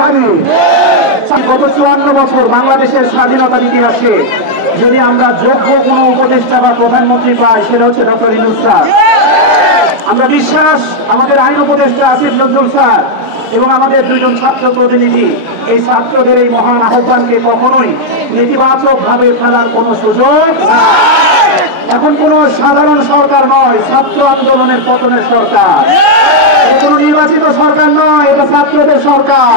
জানি। গত 54 বছর বাংলাদেশের স্বাধীনতার ইতিহাসে যদি আমরা যোগ্য কোনো উপদেষ্টা বা প্রধানমন্ত্রী পাই, সেটা হচ্ছে ডক্টর ইউনূস স্যার। আমরা বিশ্বাস আমাদের আইন উপদেষ্টা আসিফ নজরুল স্যার এবং আমাদের দুইজন ছাত্র প্রতিনিধি এই ছাত্রদের এই মহান আহ্বানকে কখনোই নেতিবাচক ভাবে ফেলার কোনো সুযোগ নাই। এখন কোনো সাধারণ সরকার নয়, ছাত্র আন্দোলনের পতনের সরকার। কোনো নির্বাচিত সরকার নয়, এটা ছাত্রদের সরকার।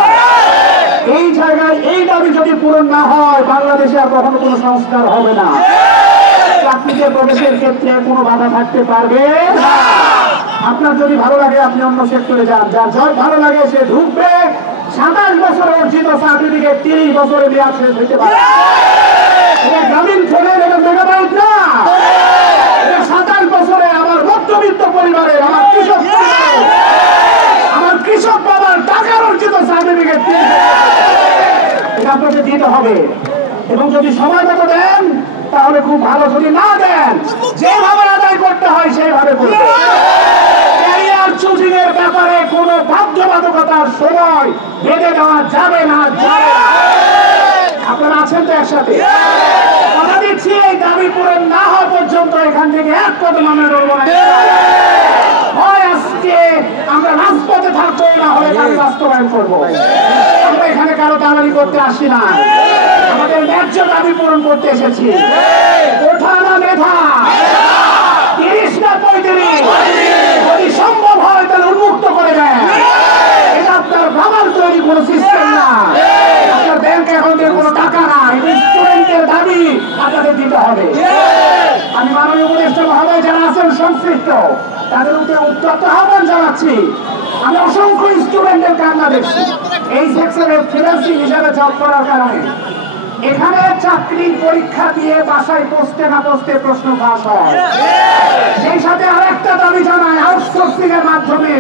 এই জায়গায় এই দাবি যদি পূরণ না হয়, বাংলাদেশে আর কখনো কোনো সংস্কার হবে না। চাকরিতে প্রবেশের ক্ষেত্রে কোনো বাধা থাকতে পারবে না। আপনার যদি ভালো লাগে আপনি অন্য সেক্টরে যান, যার জব ভালো লাগে সে ঢুকবে। 27 বছরে অর্জিত সার্টিফিকেট 30 বছরে মেয়াদ শেষ হইতে পারে। গ্রামীণ ফোনের এটা মেগাবাইট না, 27 বছরে আমার মধ্যবিত্ত পরিবারের আমার কৃষক বাবার টাকার অর্জিত সার্টিফিকেট এটা আপনাকে দিতে হবে। এবং যদি সময় মতো দেন তাহলে খুব ভালো, যদি না দেন যেভাবে আদায় করতে হয় সেইভাবে করতে। ক্যারিয়ার চুজিং এর ব্যাপারে কোনো বাধ্যবাধকতার সময় বেঁধে দেওয়া যাবে না। আপনারা আছেন তো একসাথে? কথা দিচ্ছি এই দাবি পূরণ না হওয়া পর্যন্ত এখান থেকে এক কদম আমরা নড়ব না। হয় আজকে আমরা রাজপথে থাকবো, না হয় দাবি বাস্তবায়ন করবো। আমরা এখানে কারো দালালি করতে আসি না, আমাদের ন্যায্য দাবি পূরণ করতে এসেছি। ওঠা না মেধা, 30 না 35, যদি সম্ভব হয় তাহলে উন্মুক্ত করে দেন। এটা আপনার বাবার তৈরি কোনো সিস্টেম না, আপনার ব্যাংক অ্যাকাউন্টে কোনো টাকা না। এটা স্টুডেন্টের দাবি আপনাদের দিতে হবে। আমি মাননীয় উপদেষ্টা মহোদয় যারা আছেন সংশ্লিষ্ট তাদের উত্তপ্ত আহ্বান জানাচ্ছি। আমি অসংখ্য স্টুডেন্টের কান্না দেখছি এই সেকশনের ফিনান্সিং হিসাবে জব করার কারণে। এখানে চাকরির পরীক্ষা দিয়ে বাসায় পৌঁছতে না পৌঁছতে প্রশ্ন ফাঁস হয়। সেই সাথে আরেকটা দাবি জানায়, আউটসোর্সিং এর মাধ্যমে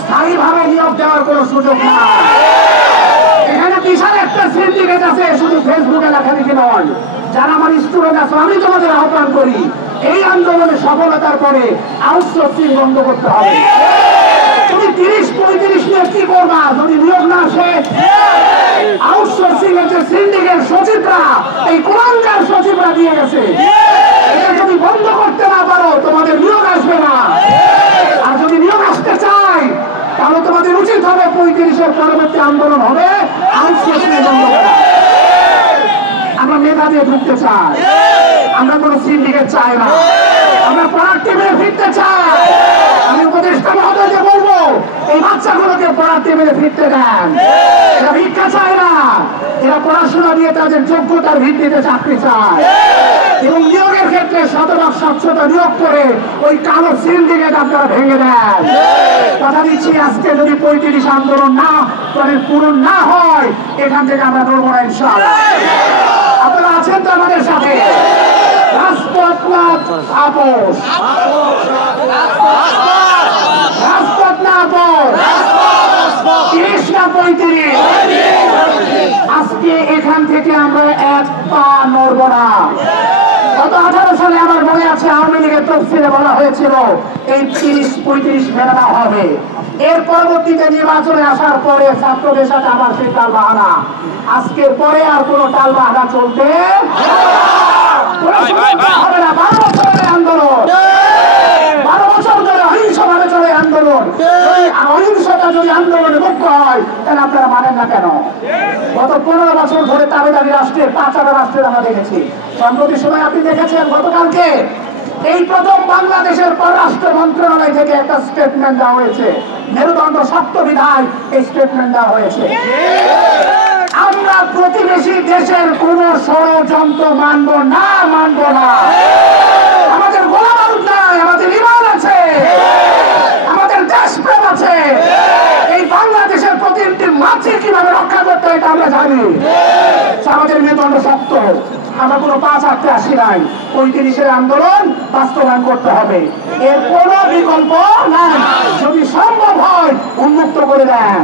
স্থায়ীভাবে নিয়োগ দেওয়ার কোনো সুযোগ নাই। এখানে বিশাল একটা সিন্ডিকেট আছে, শুধু ফেসবুকে লেখালেখি নয়। যারা আমার স্টুডেন্ট আছে আমি তোমাদের আহ্বান করি, এই আন্দোলনে সফলতার পরে আউটসোর্সিং বন্ধ করতে হবে। তুমি 30-35 নিয়ে কি করবা যদি নিয়োগ না আসে? আউটসোর্সিং এর যে সিন্ডিকেট সচিবরা, এই কুলাঙ্গার সচিবরা দিয়ে গেছে, এটা যদি বন্ধ করতে না পারো তোমাদের নিয়োগ আসবে না। আর যদি নিয়োগ আসতে চাই তাহলে তোমাদের উচিত হবে 35-এর পরবর্তী আন্দোলন হবে আউটসোর্সিং বন্ধ করা। আমরা মেধা দিয়ে ঢুকতে চাই, আমরা কোনো সিন্ডিকেট চাই না, আমরা পড়ার টেবিলে ফিরতে চাই। আমি উপদেষ্টা মহোদয়কে বলবো এই বাচ্চাগুলোকে পড়ার টেবিলে ফিরতে দেন। এরা ভিক্ষা চায় না, এরা পড়াশোনা দিয়ে তাদের যোগ্যতার ভিত্তিতে চাকরি চায়। এবং নিয়োগের ক্ষেত্রে শতভাগ স্বচ্ছতা নিয়োগ করে ওই কালো সিন্ডিকেট আপনারা ভেঙে দেন। কথা দিচ্ছি আজকে যদি 35 আন্দোলন না করে পূরণ না হয়, এখান থেকে আমরা নড়বো না ইনশাআল্লাহ। আপনারা আছেন তো আমাদের সাথে? রাজপথ না আপোষ, রাজপথ না আপোষ, 30 না 35। আজকে এখান থেকে আমরা এক পা নড়ব না। গত 18 সালে আমার মনে আছে আওয়ামী লীগের তফসিলে বলা হয়েছিল এই 30-35 মেনে নেওয়া হবে। এর পরবর্তীতে নির্বাচনে আসার পরে ছাত্রদের সাথে আবার সেই টাল বাহানা। আজকের পরে আর কোন টাল বাহানা চলতে হবে না। 12 বছরের আন্দোলন, 12 বছর ধরে অহিংসভাবে চলে আন্দোলন। অহিংসতা যদি আন্দোলনে মুক্ত হয় তাহলে আপনারা মানেন না কেন? গত 15 বছর ধরে দাবি রাষ্ট্রের 5টা রাষ্ট্রের আমরা দেখেছি। সম্প্রতি সময় আপনি দেখেছেন গতকালকে এই প্রথম বাংলাদেশের পররাষ্ট্র মন্ত্রণালয় থেকে একটা স্টেটমেন্ট দেওয়া হয়েছে। মেরুদণ্ড শক্ত বিধায় এই স্টেটমেন্ট দেওয়া হয়েছে। আমরা প্রতিবেশী দেশের কোন ষড়যন্ত্র মানব না, মানব না। আমাদের গোলা বারুদ নাই, আমাদের ঈমান আছে, আমাদের দেশপ্রেম আছে। এই বাংলাদেশের প্রতিটি মাঝে কিভাবে রক্ষা করতে হয় এটা আমরা জানি। আমাদের মেরুদণ্ড শক্ত, আমরা কোনো পা ছাড়তে আসি নাই। 35-এর আন্দোলন বাস্তবায়ন করতে হবে, এর কোনো বিকল্প নাই। যদি সম্ভব হয় উন্মুক্ত করে দেন।